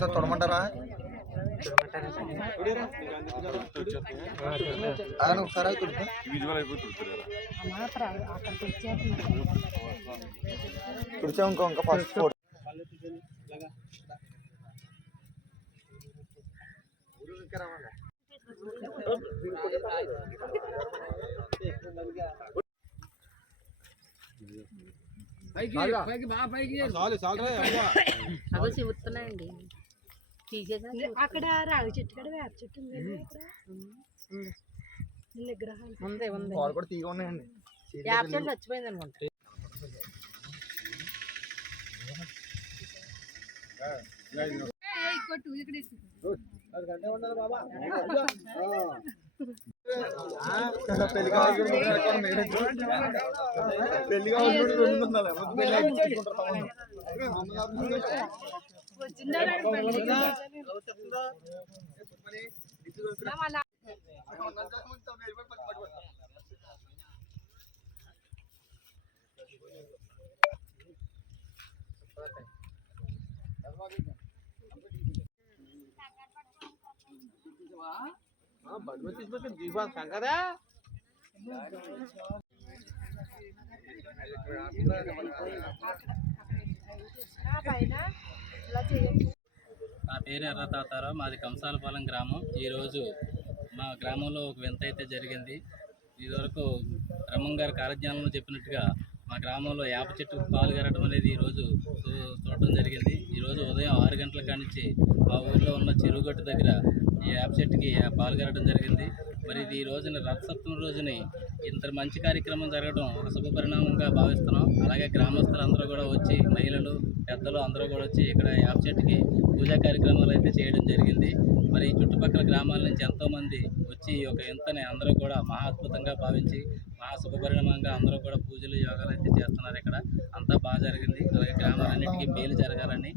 Sir తొడమంటారా ఒకసారి తుడిచా ఇంకా first photo చెబుతున్నాయండి అక్కడ రాగి చెట్టు కూడా వేప చెట్టు ఉంది విగ్రహాలు కూడా తీగ ఉన్నాయండి. వేప చెట్టు చచ్చిపోయింది అనుకుంటా. పెళ్లి కావాలి నా పేరు ఎర్ర తాతారావు, మాది కంసాలపాలెం గ్రామం. ఈరోజు మా గ్రామంలో ఒక వింత అయితే జరిగింది. ఇదివరకు బ్రహ్మం గారి కాలజ్ఞానంలో చెప్పినట్టుగా మా గ్రామంలో వేప చెట్టుకు పాలు గరటం అనేది ఈరోజు చూడటం జరిగింది. ఈరోజు ఉదయం 6 గంటల కానించి మా ఊరిలో ఉన్న చెరువుగట్టు దగ్గర ఈ వేప చెట్టుకి పాలు గరటం జరిగింది. మరి ఇది ఈ రోజున రథసప్తమి రోజుని ఇంత మంచి కార్యక్రమం జరగడం ఒక శుభపరిణామంగా భావిస్తున్నాం. అలాగే గ్రామస్తులు అందరూ కూడా వచ్చి, మహిళలు పెద్దలు అందరూ కూడా వచ్చి ఇక్కడ వేప చెట్టుకి పూజా కార్యక్రమాలు అయితే చేయడం జరిగింది. మరి ఈ చుట్టుపక్కల గ్రామాల నుంచి ఎంతోమంది వచ్చి ఈ యొక్క ఇంతని అందరూ కూడా మహా అద్భుతంగా భావించి మహా శుభపరిణామంగా అందరూ కూడా పూజలు యోగాలు అయితే చేస్తున్నారు. ఇక్కడ అంతా బాగా జరిగింది. అలాగే గ్రామాలన్నిటికీ మేలు జరగాలని